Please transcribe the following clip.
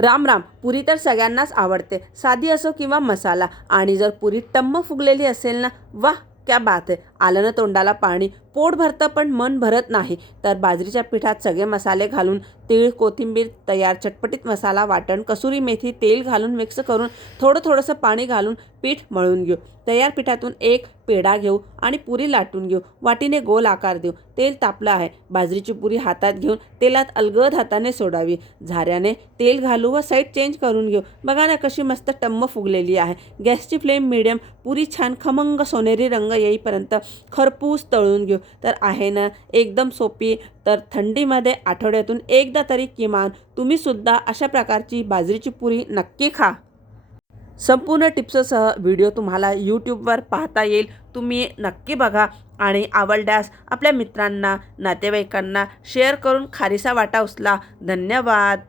राम राम. पुरी तर सगळ्यांनाच आवडते, साधी असो किंवा मसाला. आणि जर पुरी टम्म फुगलेली असेल ना, वाह क्या बात आहे. आलं ना तोंडाला पाणी. पोट भरतं पण मन भरत नाही. तर बाजरीच्या पिठात सगळे मसाले घालून, तीळ कोथिंबीर तयार, चटपटीत मसाला वाटण, कसुरी मेथी, तेल घालून मिक्स करून थोडंसं पाणी घालून पीठ मळून घेऊ. तयार पिठातून एक पेढा घेऊ आणि पुरी लाटून घेऊ. वाटीने गोल आकार देऊ. तेल तापलं आहे. बाजरीची पुरी हातात घेऊन तेलात अलगद हाताने सोडावी. झाऱ्याने तेल घालू व साईड चेंज करून घेऊ. बघा ना कशी मस्त टम्म फुगलेली आहे. गॅसची फ्लेम मिडियम. पुरी छान खमंग सोनेरी रंग येईपर्यंत खरपूस तळून घेऊ. तर आहे ना एकदम सोपी. तर थंडीमध्ये आठवड्यातून एकदा तरी किमान तुम्हीसुद्धा अशा प्रकारची बाजरीची पुरी नक्की खा. संपूर्ण टिप्ससह व्हिडिओ तुम्हाला यूट्यूबवर पाहता येईल. तुम्ही नक्की बघा आणि आवडल्यास आपल्या मित्रांना नातेवाईकांना शेअर करून खारीचा वाटा उचला. धन्यवाद.